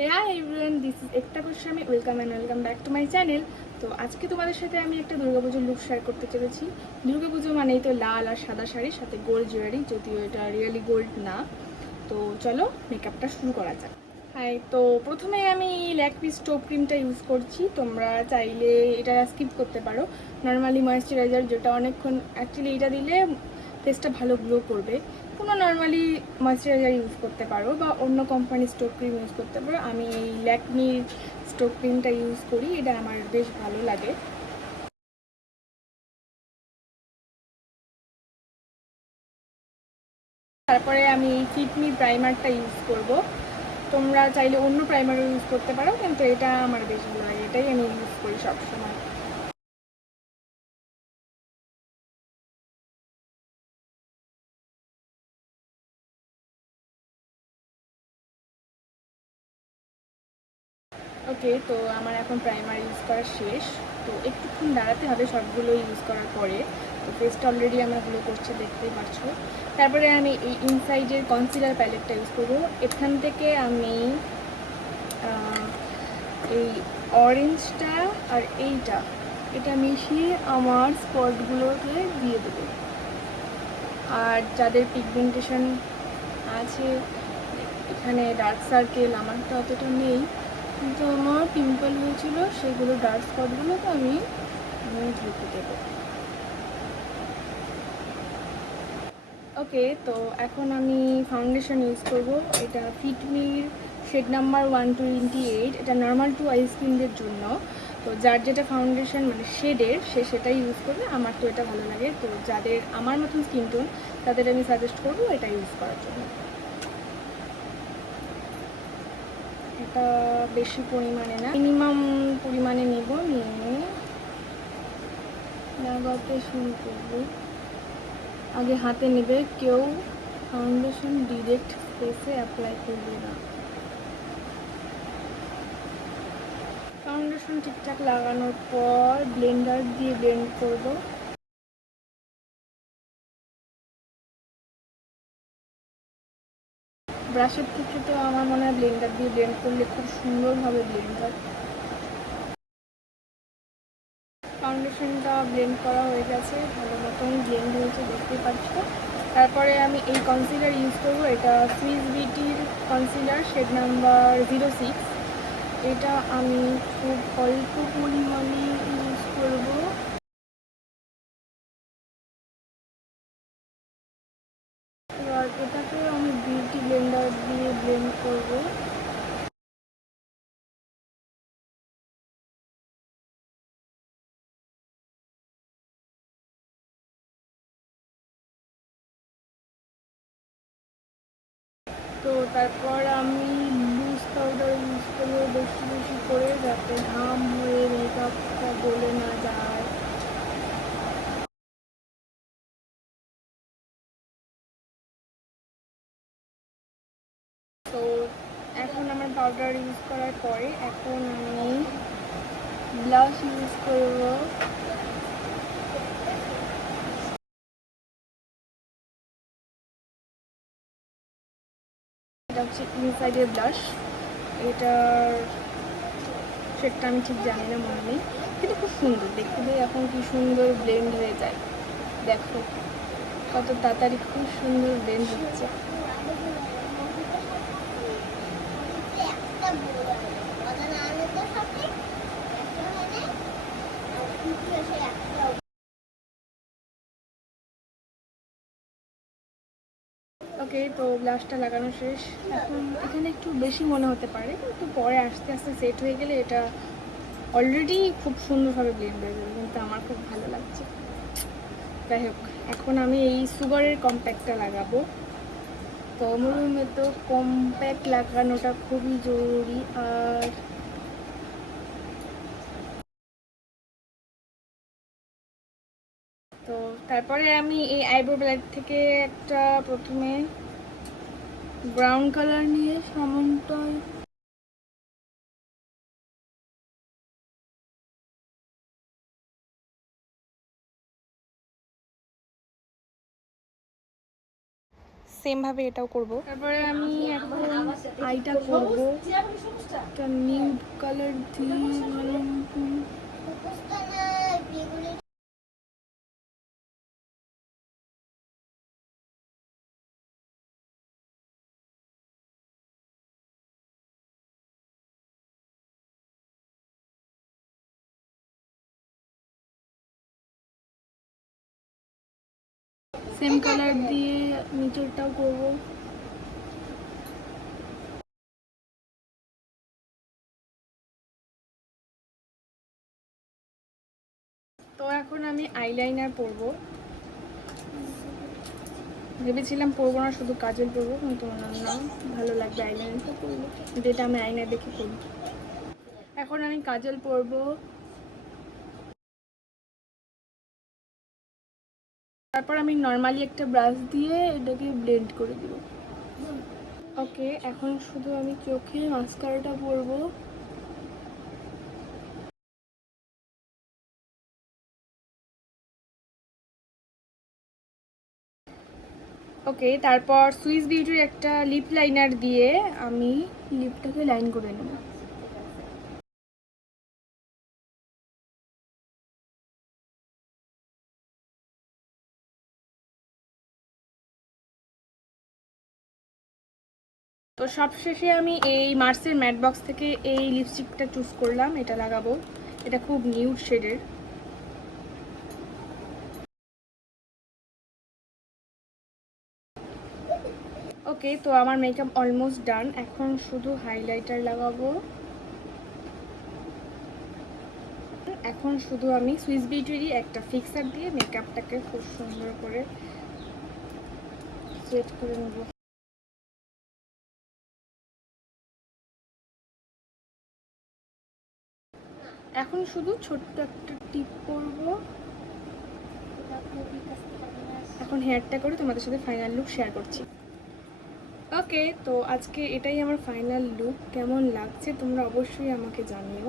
হ্যাঁ everyone, this is একটা Goswami. Welcome back to my channel. তো আজকে তোমাদের সাথে আমি একটা দুর্গাপুজোর লুক শেয়ার করতে চলেছি। দুর্গাপুজো মানেই তো লাল আর সাদা শাড়ির সাথে গোল্ড জুয়েলারি, যদিও এটা রিয়েলি গোল্ড না। তো চলো মেকআপটা শুরু করা যাক। হাই, তো প্রথমে আমি ল্যাকমি স্টোভ ক্রিমটা ইউজ করছি। তোমরা চাইলে এটা স্কিপ করতে পারো। নর্মালি ময়েশ্চারাইজার, যেটা অনেকক্ষণ অ্যাকচুয়ালি এটা দিলে ফেসটা ভালো গ্লো করবে। কোনো নর্মালি ময়েশ্চারাইজার ইউজ করতে পারো বা অন্য কোম্পানির স্টোভ ক্রিম ইউজ করতে পারো। আমি এই ল্যাকমির স্টোভ ক্রিমটা ইউজ করি, এটা আমার বেশ ভালো লাগে। তারপরে আমি এই ফিটমি প্রাইমারটা ইউজ করব। তোমরা চাইলে অন্য প্রাইমারও ইউজ করতে পারো, কিন্তু এটা আমার বেশ ভালো লাগে, এটাই আমি ইউজ করি সবসময়। ওকে, তো আমার এখন প্রাইমার ইউজ করা শেষ। তো একটুক্ষণ দাঁড়াতে হবে সবগুলো ইউজ করার পরে। তো ফেসটা অলরেডি আমার গ্লো করছে, দেখতেই পাচ্ছ। তারপরে আমি এই ইনসাইডের কনসিলার প্যালেটটা ইউজ করবো। এখান থেকে আমি এই অরেঞ্জটা আর এটা মিশিয়ে আমার স্পটগুলোতে দিয়ে দেবো। আর যাদের পিগমেন্টেশন আছে, এখানে ডার্ক সার্কেল, আমার তো অতটা নেই, কিন্তু আমার পিম্পল হয়েছিল, সেগুলো ডার্ক স্পটগুলোকে আমি ঢেকে দেবো। ওকে, তো এখন আমি ফাউন্ডেশন ইউজ করব। এটা ফিটমির শেড নাম্বার 128। এটা নর্মাল টু আই স্কিনদের জন্য। তো যার যেটা ফাউন্ডেশন মানে শেডের, সে সেটাই ইউজ করবে। আমার তো এটা ভালো লাগে, তো যাদের আমার মতন স্কিন টোন তাদের আমি সাজেস্ট করবো এটা ইউজ করার জন্য। এটা বেশি পরিমাণে না, মিনিমাম পরিমাণে নেব, নিয়ে লাগাতে শুরু করবো। আগে হাতে নেবে, কেউ ফাউন্ডেশন ডিরেক্ট ফেসে অ্যাপ্লাই করবে না। ফাউন্ডেশন ঠিকঠাক লাগানোর পর ব্লেন্ডার দিয়ে ব্লেন্ড করব। ব্রাশের থেকে তো আমার মনে হয় ব্লেন্ডার দিয়ে ব্লেন্ড করলে খুব সুন্দরভাবে ব্লেন্ড হয়। ফাউন্ডেশনটা ব্লেন্ড করা হয়ে গেছে, ভালো মতন ব্লেন্ড হয়েছে, দেখতেই পাচ্ছ। তারপরে আমি এই কনসিলার ইউজ করব। এটা সুইস বিউটির কনসিলার শেড নাম্বার 06। এটা আমি খুব অল্প পরিমাণে ইউজ করব। এবার এটাকে আমি বিউটি ব্লেন্ডার দিয়ে ব্লেন্ড করব। তো তারপর আমি লুজ পাউডার ইউজ করবো বেশি বেশি করে, যাতে ঘাম হয়ে মেকআপটা গলে না যায়। তো এখন আমার পাউডার ইউজ করার পরে এখন আমি ব্লাশ ইউজ করবো। এটা হচ্ছে ইনসাইডের ব্লাশ। এটার শেডটা আমি ঠিক জানি না, মনে নেই, কিন্তু খুব সুন্দর দেখতে। এখন কি সুন্দর ব্লেন্ড হয়ে যায়, দেখো কত তাড়াতাড়ি খুব সুন্দর ব্লেন্ড হচ্ছে। ওকে, তো ব্লাশটা লাগানো শেষ। এখন এখানে একটু বেশি মনে হতে পারে, কিন্তু পরে আস্তে আস্তে সেট হয়ে গেলে এটা অলরেডি খুব সুন্দরভাবে ব্লেন্ড হয়ে যাবে, কিন্তু আমার খুব ভালো লাগছে। যাই হোক, এখন আমি এই সুগারের কম্প্যাক্টটা লাগাবো। তো মরুমে তো কম্প্যাক্ট লাগানোটা খুবই জরুরি। আর তো তারপরে আমি এই আইব্রো ব্ল্যাক থেকে একটা প্রথমে ব্রাউন কালার নিয়ে সামনটায় সেম ভাবে এটাও করব। তারপরে আমি এখন আইটা করব, একটা নিউড কালার দিয়ে সেম কালার দিয়ে নিচেরটাও করব। তো এখন আমি আইলাইনার পরব। ভেবেছিলাম পরবো না, শুধু কাজল পরবো, কিন্তু না, ভালো লাগবে আইলাইনারটা পরবো, যেটা আমি আয়নায় দেখে পরি। এখন আমি কাজল পরবো, তারপর আমি নর্মালি একটা ব্রাশ দিয়ে এটাকে ব্লেন্ড করে দিব। ওকে, এখন শুধু আমি চোখে মাস্কারাটা পরবো। ওকে, তারপর সুইস বিউটির একটা লিপ লাইনার দিয়ে আমি লিপটাকে লাইন করে নেব। তো সবশেষে আমি এই মার্সের ম্যাট বক্স থেকে এই লিপস্টিকটা চুজ করলাম, এটা লাগাবো। এটা খুব নিউড শেডের। ওকে, তো আমার মেকআপ অলমোস্ট ডান। এখন শুধু হাইলাইটার লাগাবো। এখন শুধু আমি সুইস বিউটিরই একটা ফিক্সার দিয়ে মেকআপটাকে খুব সুন্দর করে সেট করে নেব। এখন শুধু ছোট্ট একটা টিপ করব। এখন হেয়ারটা করে তোমাদের সাথে ফাইনাল লুক শেয়ার করছি। ওকে, তো আজকে এটাই আমার ফাইনাল লুক। কেমন লাগছে তোমরা অবশ্যই আমাকে জানিও।